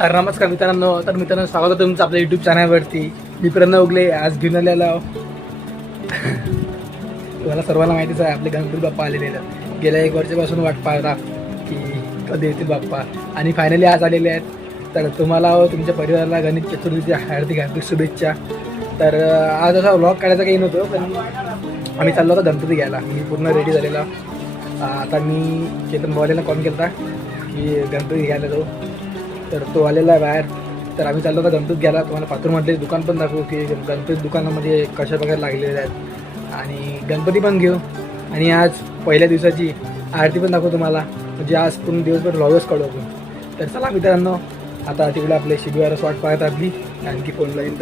तर नमस्कार मित्रांनो स्वागत आहे तुमचं आपल्या यूट्यूब चॅनलवरती. मी प्रणव उगले आज घेऊन आलेलो आहो. तुम्हाला सर्वांना माहितीच आहे आपले गणपती बाप्पा आलेले आहेत. गेल्या 1 वर्षापासून वाट पाहता की कधी येतील बाप्पा आणि फायनली आज आलेले आहेत. तर तुम्हाला तुमच्या परिवाराला गणेश चतुर्थीच्या हार्दिक शुभेच्छा. तर आज असा व्लॉग काढायचा काही नव्हतं, पण आम्ही चाललो होतो गणपती घ्यायला. मी पूर्ण रेडी झालेला. आता मी चेतन भावाला कॉल केला की गणपती घ्यायला जाऊ. तर तो आलेला आहे बाहेर. तर आम्ही चाललो होतो गणपती घ्यायला. तुम्हाला पातूरमधले दुकान पण दाखवू की गणपती दुकानामध्ये कशा प्रकारे लागलेले आहेत आणि गणपती पण घेऊ. आणि आज पहिल्या दिवसाची आरती पण दाखवू तुम्हाला. म्हणजे आज पूर्ण दिवसभर व्लॉगच काढू आपण. तर चला मित्रांनो, आता तिकडे आपले शिबिवारच वाट पाहत आपली आणखी फोन लाईन.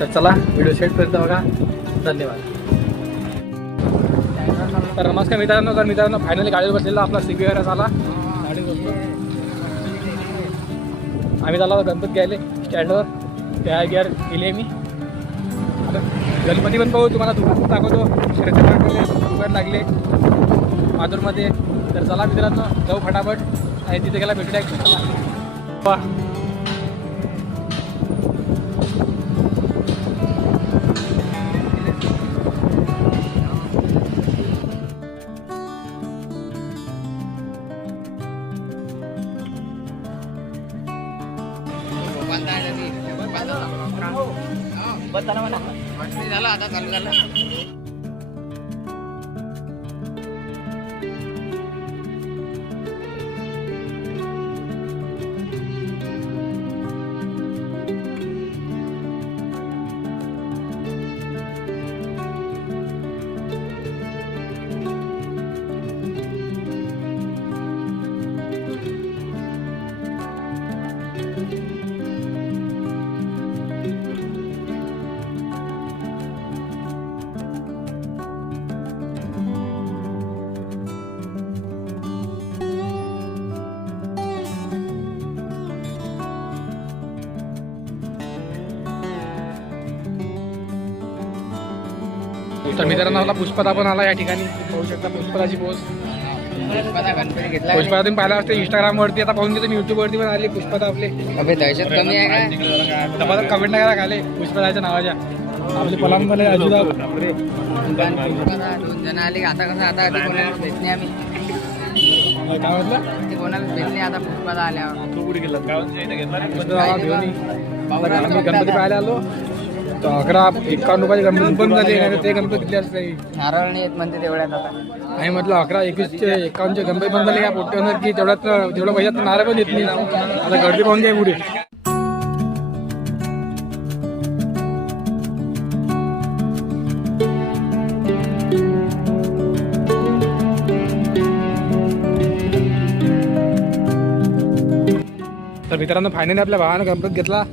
तर चला व्हिडिओ सेटपर्यंत बघा. धन्यवाद. तर नमस्कार मित्रांनो फायनली गाडीवर बसलेला आपला शिबिवारच आला. गाडी बसलो. आम्ही चाललो गणपती घ्यायला स्टँडवर. त्या गिअर गेली आहे मी. आता गणपती पण पाहू, तुम्हाला दुकान दाखवतो. दुकान लागले माधुरमध्ये. तर चला मित्रांनो जाऊ फटाफट आणि तिथे गेला भेटूया. वा झालं आता चालू झालं. तर मित्रांनो आपला पुष्पदा पण आला या ठिकाणी. पाहू शकता पुष्पदाची पोस्ट. पुष्पदा तुम्ही पाहिला असते इंस्टाग्रामवरती. आता पाहून घेतो मी युट्यूबवरती पण आली पुष्पदा आपले. दहशत कमी आहे का कमेंट नाही करा खाले पुष्पदाच्या नावाच्या. आपले पलाममध्ये अजिदा 2 जण आले. आता कसं आता कोणाला भेट नाही आम्ही. काय म्हटलं ते कोणाला भेट नाही आता पुष्पाला आल्यावर. आम्ही गणपती पाहायला आलो. तर 11-51 रुपयाचे गणपती पण झाले. ते गणपती किती असते नारळ नाही येत म्हणते तेवढ्यात. आता आणि म्हटलं 11-21-51 गणपती पण झाले. या पोट्टे होणार की तेवढ्यात तेवढ्या पैशात नारळ पण येत नाही. आता गर्दी पाहून घ्या पुढे. तर मित्रांनो फायनली आपल्या भावानं गणपती घेतला.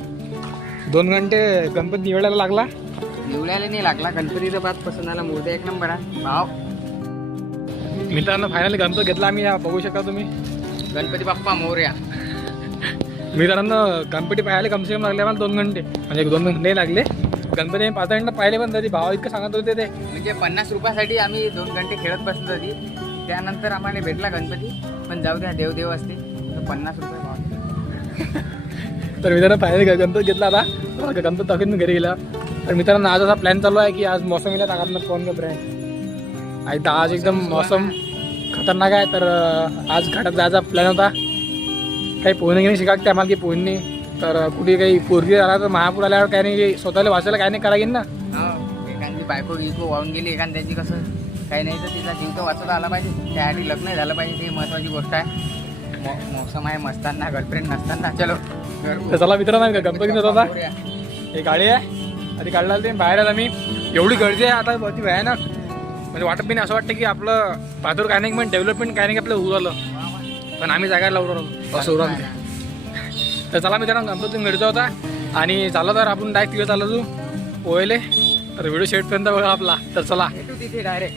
2 घंटे गणपती निवडायला लागला. निवडायला नाही लागला. गणपतीचा बात पसंत आला. मूर्ती 1 नंबर आहे. भाव मित्रांनो फायनली गणपती घेतला आम्ही. बघू शकता तुम्ही गणपती बाप्पा मोरया. मित्रांनो गणपती पाहायला कमसे कम लागले आम्हाला 2 घंटे. म्हणजे 2 घंटे लागले. गणपती 5 घंटे पाहिले, पण तरी भाव इतकं सांगत होते ते. म्हणजे 50 रुपयासाठी आम्ही 2 घंटे खेळत बसलो होती. त्यानंतर आम्हाला भेटला गणपती. पण जाऊ द्या, देव असते. तर 50 रुपये भाव. तर मित्रांनो फायनली गणपती घेतला. आता गणपती दाखवून मी घरी गेला. तर मित्रांनो आज असा प्लॅन चालू आहे की आज मौसमीला टाकणार फोन का ब्रँड आहे. तर आज एकदम मौसम खतरनाक आहे. तर आज घाटात जायचा प्लॅन होता. काही पोहणे घेणे शिकायचे आम्हाला की पोहणे. तर कुठे काही पोरगी आला तर महापूर आल्यावर काही नाही स्वतःला वाचायला काही नाही करायला ना. एखादी बायको गिको वाहून गेली एखाद्याची कसं काही नाही, तर तिचा जीव तर वाचवता आला पाहिजे. त्यासाठी लग्न झालं पाहिजे. ही महत्त्वाची गोष्ट आहे. मौसम आहे मस्ताना, गर्लफ्रेंड नसताना. चलो तर चला मित्रांनो गणपती घेत होता. हे गाडी आहे आधी काढला. ते बाहेर आला मी. एवढी गर्दी आहे आता ती भयानक. म्हणजे वाटत बी नाही. असं वाटतं की आपलं पातूर काय नाही पण डेव्हलपमेंट काय नाही आपलं उरलं. पण आम्ही जागायला उरवलो असं उरवलं. तर चला मित्रांनो गणपती मिळतो होता आणि चाललो तर आपण डायरेक्ट तिकडे चाललो तू पोहेले. तर व्हिडिओ शेटपर्यंत बघा आपला. तर चला तिथे डायरेक्ट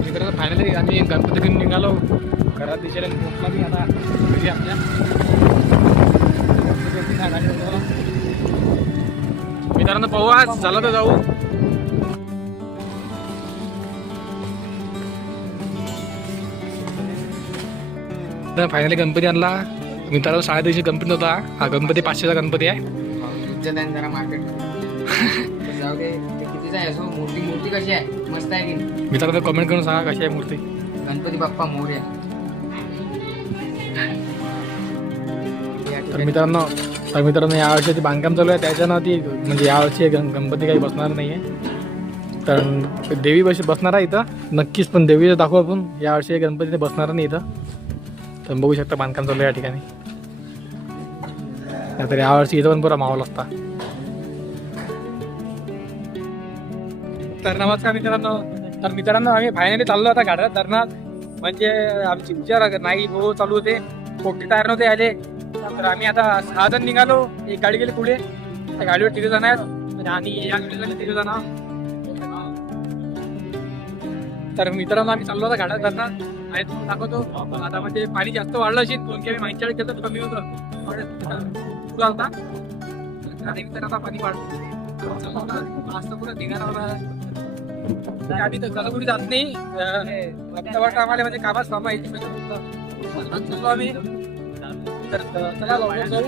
मित्रांनो फायनली आम्ही गणपती घेऊन निघालो. घरात दिशेला पोचला मी आता घरी आपल्या. मित्रांनो पाहू आज झालं तर जाऊ. फायनली गणपती आणला मित्रांनो 350 गणपती होता हा गणपती 500चा गणपती आहे. इज्जत आहे जरा मार्केट. जाऊ दे ते कितीचा आहे असो. मूर्ती कशी आहे मस्त आहे की नाही? मित्रांनो कमेंट करून सांगा कशी आहे मूर्ती. गणपती बाप्पा मोरया. तर मित्रांनो यावर्षी ती बांधकाम चालू आहे त्याच्यानं ती म्हणजे यावर्षी गणपती काही बसणार नाही आहे. तर देवी बसणार आहे इथं नक्कीच, पण देवीचं दाखवू आपण. यावर्षी गणपती बसणार नाही इथं. तर बघू शकता बांधकाम चालू आहे या ठिकाणी. नाहीतर यावर्षी इथं पण पुरा माहोल असता. तर नमस्कार मित्रांनो आम्ही फायनली चाललो आता गाड्यात धरणात. म्हणजे आमची विचार नाही हो चालू होते. 40 टायर नव्हते आले. तर आम्ही आता 6 जण निघालो. एक गाडी गेली पुढे, त्या गाडीवर 3 जण आहेत आणि या गाडीवर 3 जण. तर मित्रांनो आम्ही चाललो आता गाड्यात धरणात आणि तुम्हाला दाखवतो. आता म्हणजे पाणी जास्त वाढलं असेल. 2 केव्ही मागच्या वेळेस केलं तर कमी होतं पुरा होता आणि तर आता पाणी वाढतं. आज तर पुरा धिंगाणा आम्ही तर कलागुडी जात नाही. आम्हाला म्हणजे कामाच कामा चाललो आम्ही. तर चला लवकर जाऊ.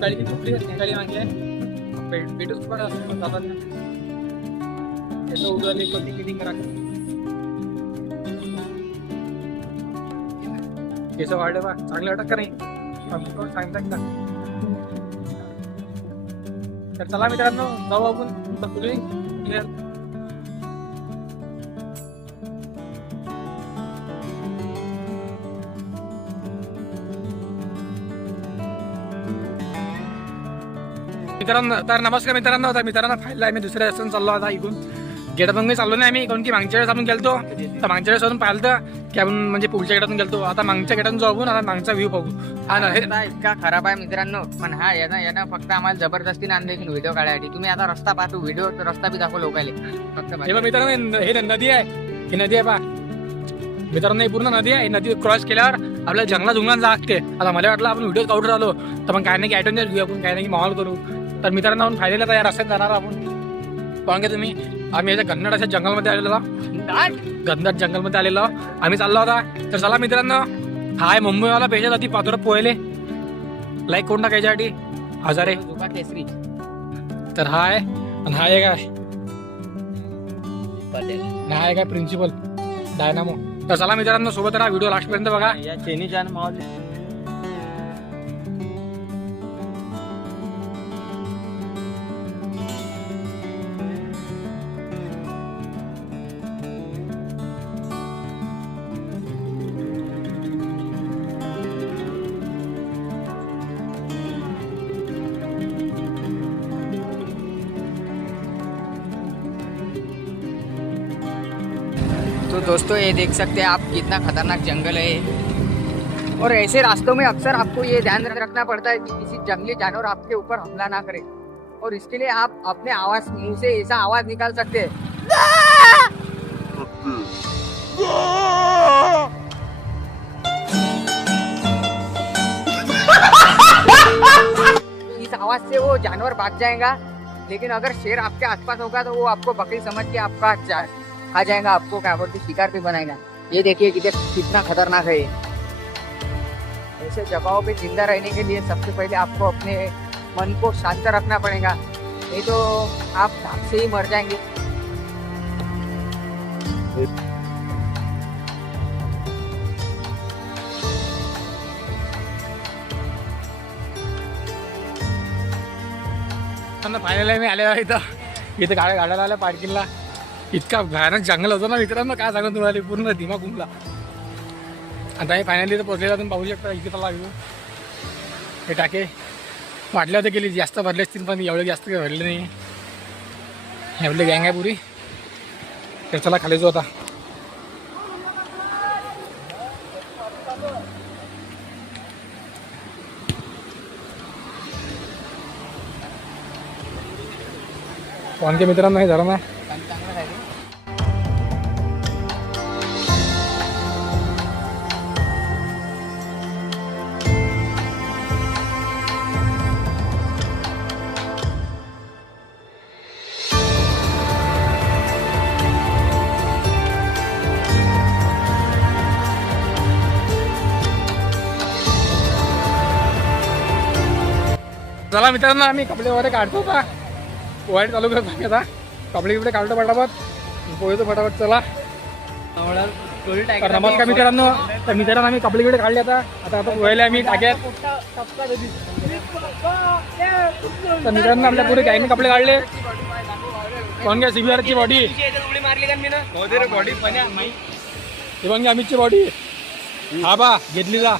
गाडी कुठली गाडी मागे आहे भेटूच पण जातात उडवले किती करा. केस वाढलं बा चांगलं वाटत का नाही सांगतात का. तर चला मित्रांनो जाऊ आपण पुढे. तर नमस्कार मित्रांनो. तर मित्रांनो फायला आम्ही दुसऱ्या रस्त्याने चाललो आता इकडून. गेटातून चाललो नाही आम्ही, कारण की मागच्या वेळेस आपण गेलतो. तर मागच्या वेळेस आपण पाहिलं की आपण म्हणजे पुढच्या गेटातून गेलतो. आता मागच्या गेटातून जाऊ आपण. आता मागचा व्ह्यू बघू. हा ना हे इतका खराब आहे मित्रांनो. पण हा यानं फक्त आम्हाला जबरदस्तीने आणले की व्हिडिओ काढायसाठी. तुम्ही आता रस्ता पाहतो व्हिडिओ रस्ता बी दाखव लोकायला फक्त. मित्रांनो हे नदी आहे. ही नदी आहे पा मित्रांनो. ही पूर्ण नदी आहे. ही नदी क्रॉस केल्यावर आपल्याला जंगलात जुंगलात जा लागते. आता मला वाटलं आपण व्हिडिओ काढून राहिलो तर मग काय नाही की ॲटोन घेऊ आपण, काय नाही की माहोल करू. तर मित्रांनो आपण फायदेला तर या रस्त्यात जाणार आपण. पाहून घ्या तुम्ही. आम्ही याच्या घनदाट अशा जंगलमध्ये आलेलो. घनदाट जंगलमध्ये आलेलो आम्ही चाललो होता. तर चला मित्रांनो हा आहे मुंबईवाला पेशल अति पातोर पोहेले लाईक कोण टाकायच्यासाठी हजारे केसरी. तर हा आहे आणि हा एक आहे हा एक आहे प्रिन्सिपल डायनामो. तर चला मित्रांनो सोबत राहा व्हिडिओ लास्ट पर्यंत बघा. या चेनी जान माहोल. तो दोस्तों ये देख सकते हैं आप कितना खतरनाक जंगल है. और ऐसे रास्तों में अक्सर आपको ये ध्यान रखना पड़ता है कि किसी जंगली जानवर आपके ऊपर हमला ना करे. और इसके लिए आप अपने आवाज मुंह से ऐसा आवाज निकाल सकते हैं. इस आवाज से वो जानवर भाग जाएगा. लेकिन अगर शेर आपके आसपास होगा तो वो आपको बकरी समझ के आपका खा जाएगा. आपको क्या बोलते शिकार भी बनाएगा. ये देखिए कितना खतरनाक है. ऐसे जगहों पे जिंदा रहने के लिए सबसे पहले आपको अपने मन को शांत रखना पड़ेगा. नहीं तो आप भाग से ही मर जाएंगे. फायनल मी आलेला इथं गाड्याला आल्या पार्किंगला. इतका भयानक जंगल होतं ना मित्रांनो काय सांगू तुम्हाला. पूर्ण धीमा घुमला. आता हे फायनली इथं पोहोचलेला तुम्ही पाहू शकता. इथे चला व्ह्यू. हे टाके वाटले होते गेली जास्त भरले असतील पण एवढे जास्त काही भरले नाही. एवढे गँग आहे पुरी. तर चला खाली जो होता. कोण के मित्रांनो हे झालं नाही. चला मित्रांनो, आम्ही कपडे वगैरे काढतो आता. पोहायला चालू करतो आम्ही आता. कपडे बिपडे काढतो फटाफट, पोहतो फटाफट. चला तर नमस्कार मित्रांनो. तर मित्रांनो आम्ही कपडे बिपडे काढले आता. आता पोहायला आम्ही टाक्यात. तर मित्रांनो आपल्या पुढे गॅंगने कपडे काढले. कोण घ्या CBRची बॉडी, हे बघ अमितची बॉडी. हा बा घेतली जा.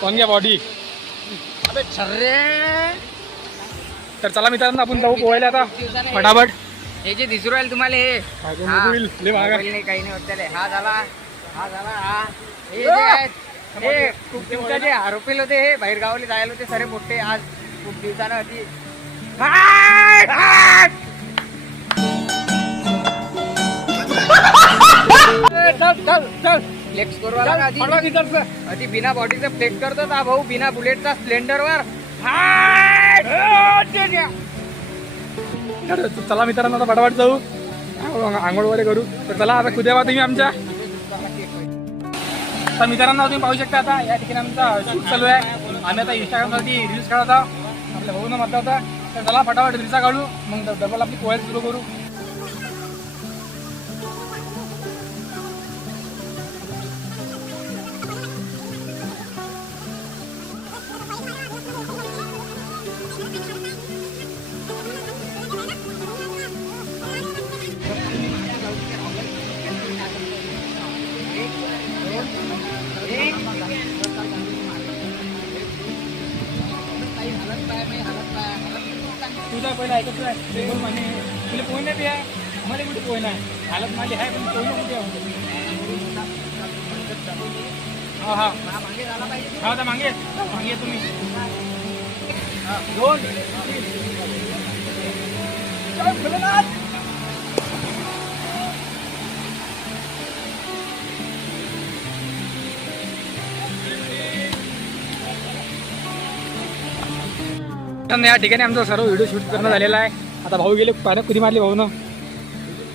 कोण घ्या बॉडी. तर चला मित्रांनो आपण जाऊ पोहायला आता फटाफट. हे जे दिसू राहील तुम्हाला हे मोबाईल लय महाग आहे. मोबाईल नाही, काही नाही होत त्याला. हा झाला हा. हे जे आहेत हे खूप दिवसाचे आरोपी होते, हे बाहेर गावाला जायला होते सरे मोठे. आज खूप दिवसानं होती. चल फ्लेक्स करू आला ना आधी बिना बॉडीचं फ्लेक्स करतो हा भाऊ, बिना बुलेटचा स्प्लेंडरवर. चला मित्रांनो आता फटाफट जाऊ, आंघोळ वगैरे करू. तर चला आता कुद्यावा तुम्ही आमच्या. तर मित्रांनो तुम्ही पाहू शकता आता या ठिकाणी आमचा शूट चालू आहे. आम्ही आता इंस्टाग्रामवरती रील्स काढत आहोत. आपल्या भाऊनं म्हटलं होता तर चला फटाफट रील्सा काढू, मग डबल आपली पोहायला सुरू करू. तुझा पहिला ऐकत आहे म्हणे तुला पोहणे बी आहे, आम्हाला कुठे पोहणं आहे. हालत माझी आहे पण पोहणं कुठे आहे. हा हा हा आता मागे तुम्ही दोन या ठिकाणी आमचा सर्व व्हिडिओ शूट करणं झालेला आहे. आता भाऊ गेले पाण्यात कुदी मारली भाऊनं.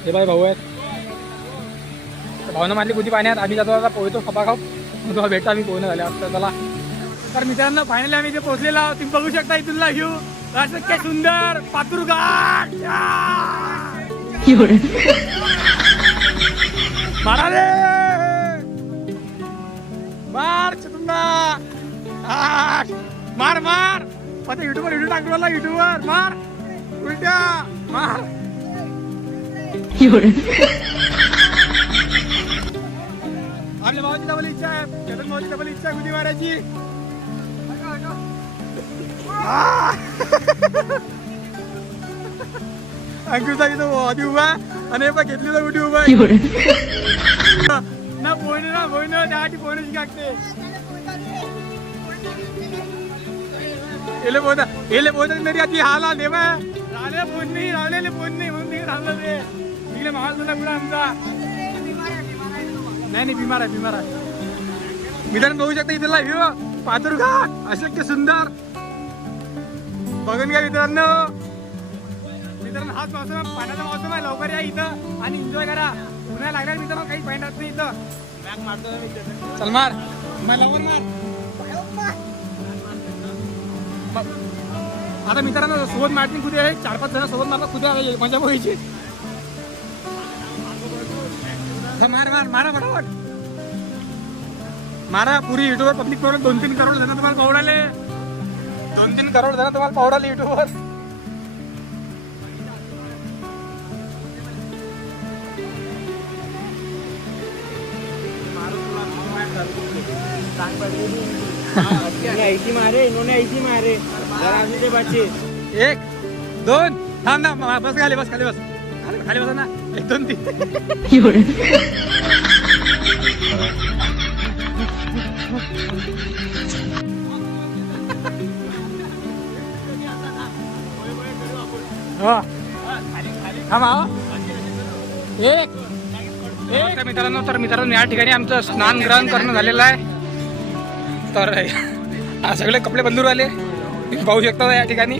हे बाई भाऊ आहेत, भाऊनं मारली कुदी पाण्यात. आम्ही जातो आता पोहतो खपा खाऊ, मग तुम्हाला भेटतो आम्ही पोहणं झाले असतं. चला तर मित्रांनो फायनली आम्ही इथे पोहोचलेलो आहोत. तुम्ही बघू शकता इथूनला व्ह्यू काय सुंदर पातूर घाट. मारा रे मार चतुंदा, मार मार. आता युट्यूबवर व्हिडिओ टाकला, युट्यूबवर मार उलट्या मार. आपल्या भावाची डबल इच्छा आहे, चेतन भावाची डबल इच्छा आहे कुदी मारायची. अंकुशचा इथं आधी उभा आणि हे पण घेतली तर कुठे उभा ना पोहणे ना पोहणं त्यासाठी पोहण्याची लागते. एले पोहता तरी आधी हाला देवा राहिले फोन नाही म्हणून तिकडे थांबलं ते. तिकडे महाल तुला पुढे आमचा नाही बिमार आहे. मित्रांनो बघू शकता इथला व्ह्यू पातूर घाट अशक्य सुंदर. बघून घ्या मित्रांनो हाच मौसम आहे, पाण्याचा मौसम आहे. लवकर या इथं आणि एन्जॉय करा. उन्हाळा लागला मित्रांनो काही पाणी राहत नाही इथं. चल मार लवकर मार. आता मित्रांनो सोबत मारती कुठे आहे, 4-5 जण सोबत मारला कुठे आहे मजा बघायची. मारा फटाफट मारा. पुरी युट्यूबवर पब्लिक करून 2-3 करोड जण तुम्हाला पावडाले. 2-3 करोड जण तुम्हाला पावडाले युट्यूबवर. ऐसी मारे इन्होंने ऐसी मारे से बच्चे. 1 2 थांब ना बस खाली बस खाली बस ना. 1 2 3 मित्रांनो या ठिकाणी आमचं स्नान ग्रहण करणं झालेलं आहे. तर सगळे कपडे बंदूर आले पाहू शकता या ठिकाणी.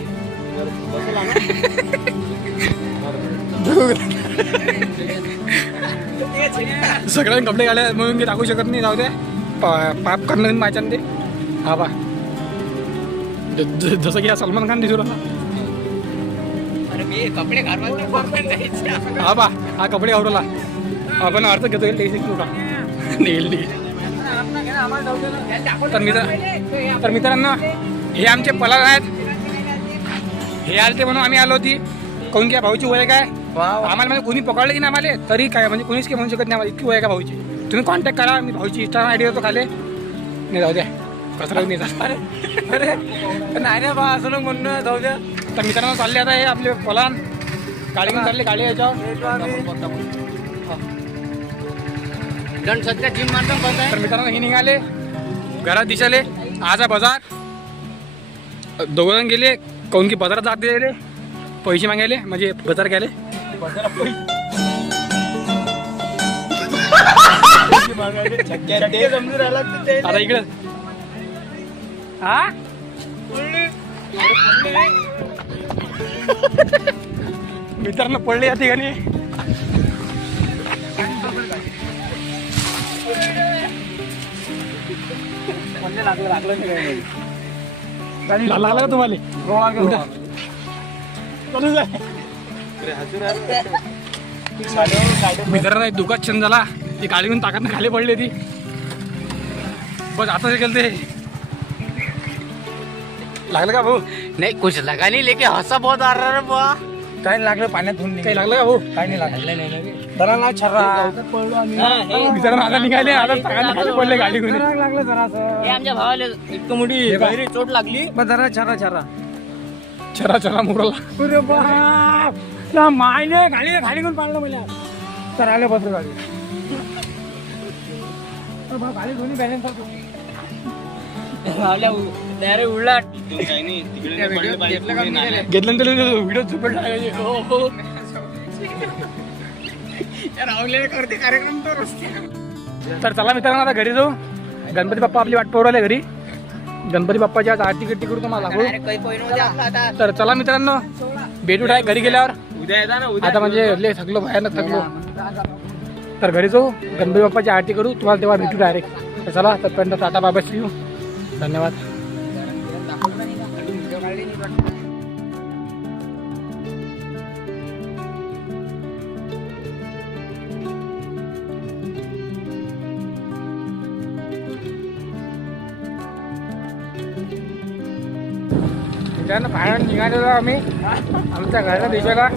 सगळ्यांनी कपडे घाले म्हणून मी टाकू शकत नाही. जाऊ दे पाप करणं माझ्या ते. हा बा जसं की हा सलमान खान दिसू राहिला. अरे मी कपडे घालवायचे. हा बा हा कपडे आवरला आपण अर्थ घेतो टेन्शन घेऊ का नेल तर मित्रांनो हे आमचे पलार आहेत. हे आलते म्हणून आम्ही आलो होती. कोण घ्या भाऊची वय काय आम्हाला म्हणजे कोणी पकडलं की नाही आम्हाला तरी काय म्हणजे कोणीच काही म्हणू शकत नाही आम्हाला इतकी वय का भाऊची. तुम्ही कॉन्टॅक्ट करा. मी भाऊची इंस्टाग्राम आयडी देतो खाली. नाही जाऊ द्या कचरा नाही जास्त. अरे नाही ना बा असं नको म्हणून जाऊ द्या. तर मित्रांनो चालले आता हे आपले पलान गाडी घेऊन चालले गाडी याच्यावर. सध्या जिम मानतो तर मित्रांनो हे निघाले घरात दिसाले. आज बाजार दोघं गेले काऊन की बाजारात जात गेले पैसे मागायले म्हणजे बाजार गेले. आता इकडे हा मित्रांनो पडले या ठिकाणी. लागला का तुम्हाला मित्रांनो दुकान छंद झाला. ती गाडी घेऊन ताकद खाली पडली ती बस आता केलं ते लागलं का भाऊ. नहीं कुछ लगा नहीं लेकिन हंसा बहुत आ रहा है बुआ. काय लागलं पाण्यात धुवून काही लागलं का भाऊ. काय नाही लागलं जरा ना छर्रा मित्रांनो आता निघाले आता ताकद खाली पडले गाडी घेऊन लागलं जरा आमच्या भावाला इतकं मोठी गहिरी चोट लागली. बस जरा छर्रा छर्रा छर्रा छर्रा मुरला. अरे बाप मायने गाडी खाली घेऊन पाडलं मला. तर आलं बस गाडी गाडी दोन्ही बॅलन्स उलट घेतल्यानंतर व्हिडिओ चुकट तर चला मित्रांनो आता घरी जाऊ. गणपती बाप्पा आपली वाट पवराले घरी. गणपती बाप्पाची आज आरती गिट्टी करू तुम्हाला. तर चला मित्रांनो भेटू डाय घरी गेल्यावर. आता म्हणजे लय थकलो भयानक थकलो. तर घरी जाऊ गणपती बाप्पाची आरती करू तुम्हाला तेव्हा भेटू डायरेक्ट. तर चला तोपर्यंत टाटा बाबा सी यू. धन्यवाद. मित्रांनो बाहेर निघालेलो आम्ही आमच्या घराच्या दिशेला.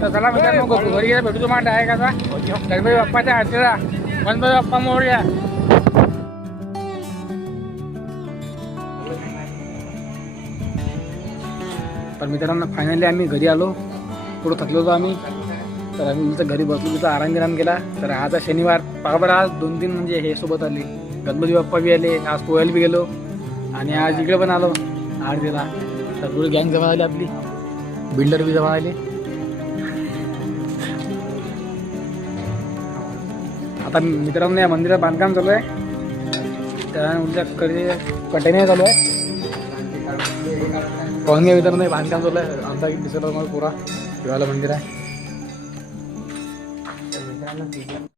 तर चला मित्रांनो घरी गेला भेटू तुम्हाला आहे का गणपती बाप्पाच्या आरतीला. गणपती बाप्पा मोरया. तर मित्रांनो फायनली आम्ही घरी आलो. थोडं थकलो होतो आम्ही. तर आम्ही तिथं घरी बसलो तिथं आराम केला. तर आज शनिवार बरोबर आज 2-3 म्हणजे हे सोबत आले. गणपती बाप्पा बी आले. आज पोहायला बी गेलो आणि आज इकडे पण आलो आरतीला. तर पुढे गँग जमा झाली आपली. बिल्डर बी जमा झाले. आता मित्रांनो या मंदिरात बांधकाम चालू आहे. त्या कंटेनर चालू आहे. पाहून मित्रांनो बांधकाम चालू आहे. आमचा दिसत मला पुरा शिवाला मंदिर आहे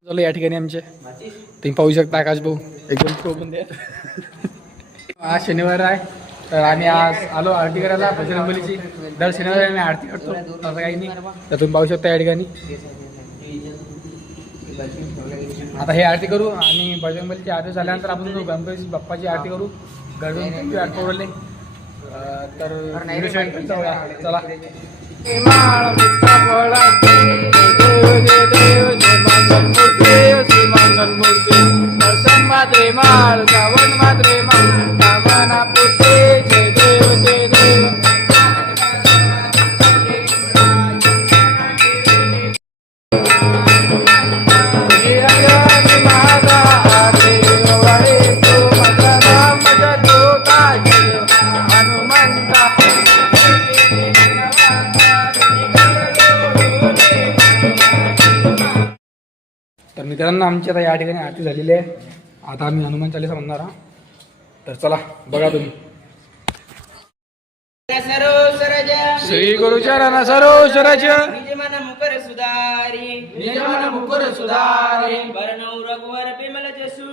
चालू या ठिकाणी आमचे. तुम्ही पाहू शकता आकाश भाऊ एकदम प्रो बंदे. आज शनिवार आहे तर आम्ही आज आलो आरती करायला बजरंगबलीची. दर शनिवारी आम्ही आरती करतो असं काही नाही. तर तुम्ही पाहू शकता या ठिकाणी. आता हे आरती करू आणि बजरंगबलीची आरती झाल्यानंतर आपण गणपती बाप्पाची आरती करू. गणपती आरती करू. तर चला तर मित्रांनो आमची आता या ठिकाणी आरती झालेली आहे. आता आम्ही हनुमान चालीसा म्हणणार आहोत. तर चला बघा तुम्ही. श्री गुरुचरण सरोसरज निजमन मुकर सुधारी निजमन मुकुर सुधारी वरणौ रघुवर बिमल जसु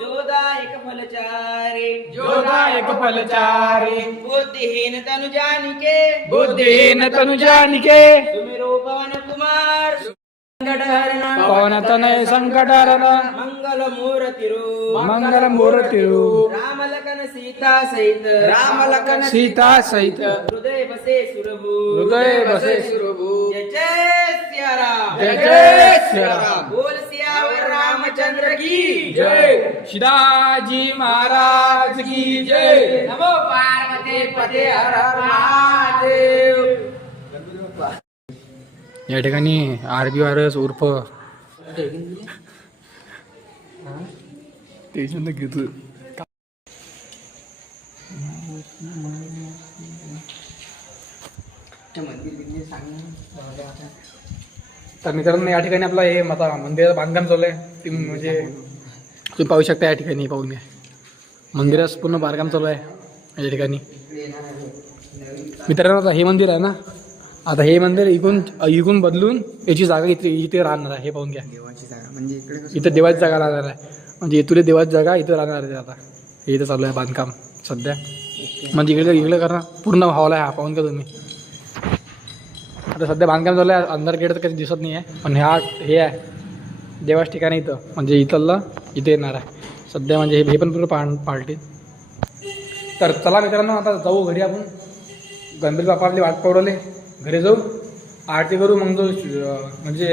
जोदायक फलचारी जोदायक फलचारी बुद्धिहीन तनु जानिके बुद्धिहीन तनु जानिके सुमिरो पवन कुमार संकट हरण पवन तनय संकट हरण मंगल मूर्ति रूप मंगल मूर्ति रूप राम लखन सीता सहित राम लखन सीता सहित हृदय बसे सुरभु हृदय बसे सुरभु जय जय सिया राम जय जय सिया राम बोल सियावर रामचंद्र की जय शिवाजी महाराज की जय नमो पार्वती पते हर हर महादेव या ठिकाणी आरबी वारस उर्फ टेन्शन तर घेतो तर मित्रांनो या ठिकाणी आपला हे आता मंदिराचं बांधकाम चालू आहे ते म्हणजे तुम्ही पाहू शकता या ठिकाणी पाहून घ्या मंदिराचं पूर्ण बांधकाम चालू आहे या ठिकाणी मित्रांनो आता हे मंदिर आहे ना आता हे मंदिर इकून बदलून याची जागा इथे राहणार आहे हे पाहून घ्या देवाची जागा म्हणजे इकडे इथं देवाची जागा राहणार आहे म्हणजे इथुले देवाची जागा इथं राहणार आहे आता हे इथं चालू आहे बांधकाम सध्या म्हणजे इकडे करा पूर्ण हॉल आहे हा पाहून का तुम्ही आता सध्या बांधकाम चालू आहे अंदर गेट तर काही दिसत नाही आहे पण हे आहे देवाच ठिकाणी इथं म्हणजे इथलं इथे येणार आहे सध्या म्हणजे हे पण पूर्ण पार्टी तर चला मित्रांनो आता जाऊ घरी आपण गणपती बाप्पा आपली वाट पडवले घरी जाऊ आरती करू मग जाऊ म्हणजे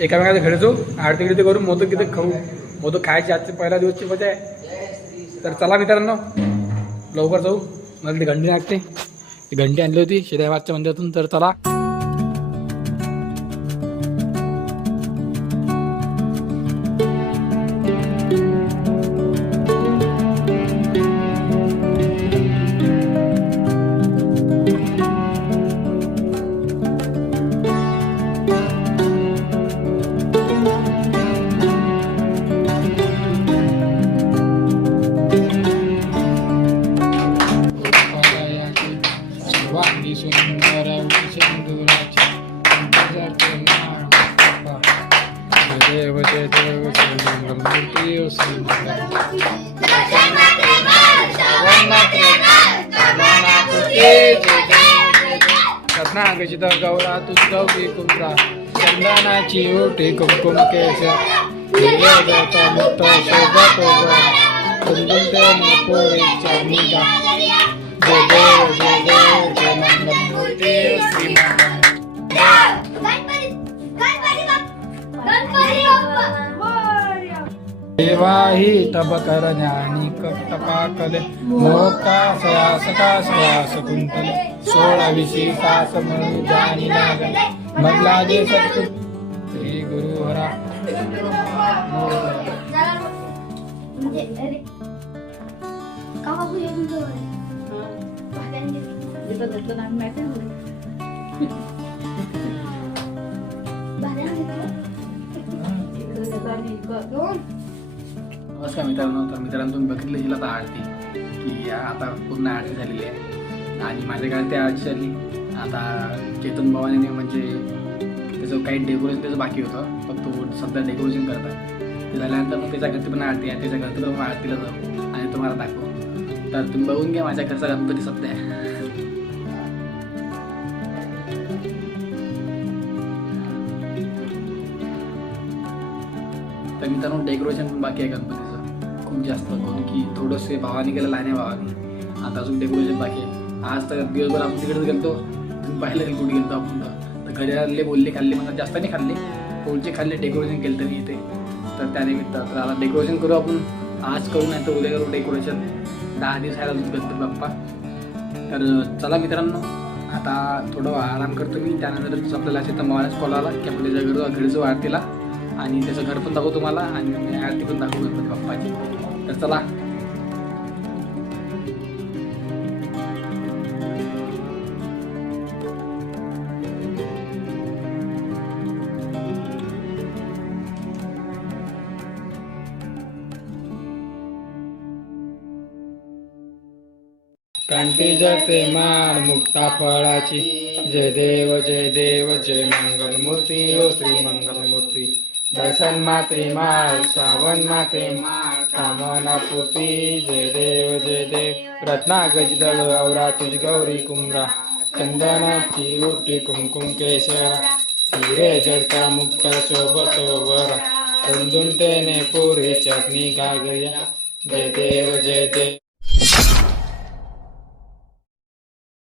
एकामेकाच्या घरी जाऊ आरती गिरती करू मोदक किती खाऊ मोदक खायची आजची पहिला दिवसची मजा आहे तर चला मित्रांनो लवकर जाऊ मला ती घंटी लागते ती घंटी आणली होती शिराबादच्या मंदिरातून तर चला रत्नागजित गौरा तुझी कुंभा चंदनाची ओटी कुमकुम केश मुक्त शोभत कुंदुते पोरीच्या मुगा जय देव जय देव जय मंगलमूर्ती श्री देवाही तब करण्यानी कपटपाकले मोका सयासका सयास कुंतले 16 तास म्हणून जाणी लागले मधला जे सत्य श्री गुरु हरा नमस्कार मित्रांनो तर मित्रांनो तुम्ही बघितलं हिला आता आरती की आता पूर्ण आरती झालेली आहे आणि माझ्या घरात त्या आरती झाली आता चेतन भवानीने म्हणजे त्याचं काही डेकोरेशन त्याचं बाकी होतं पण तो सध्या डेकोरेशन करतात ते झाल्यानंतर मग त्याच्या घरची पण आरती आहे त्याच्या घरचं पण आरतीला जाऊ आणि तुम्हाला दाखवू तर तुम्ही बघून घ्या माझ्या घरचा गणपती सध्या तर मित्रांनो डेकोरेशन पण बाकी आहे गणपतीचं खूप जास्त कोण की थोडंसे भावाने केलं लहान भावाने आता अजून डेकोरेशन बाकी आहे आज तर दिवसभर आपण तिकडेच गेलतो तुम्ही पाहिलं की कुठे गेलतो आपण तर घरी आले बोलले खाल्ले म्हणजे जास्त नाही खाल्ले पोळचे खाल्ले डेकोरेशन केलं तरी इथे तर त्यानिमित्त तर आता डेकोरेशन करू आपण आज करू नाही तर उद्या करू डेकोरेशन 10 दिवस आहे अजून गणपती बाप्पा तर चला मित्रांनो आता थोडं आराम करतो मी त्यानंतर आपल्याला चेतन भवानीच कॉल आला की आपण त्याच्या घरी जाऊ आरतीला आणि त्याचं घर पण दाखवू तुम्हाला आणि आरती पण दाखवू गणपती बाप्पाची तर चला कंठी जगते मान मुक्ता फळाची जय देव जय मंगलमूर्ती ओ श्री मंगलमूर्ती दर्शन मात्रे माळ श्रावण मात्रे माळ कामना पूर्ती जय देव रत्ना गजदळ औरा तुझ गौरी कुमरा चंदनाची ओटी कुमकुम केशरा हिरे जडता मुक्त शोभतो वरा कुंदुंटेने पोरी चटणी गागया जय देव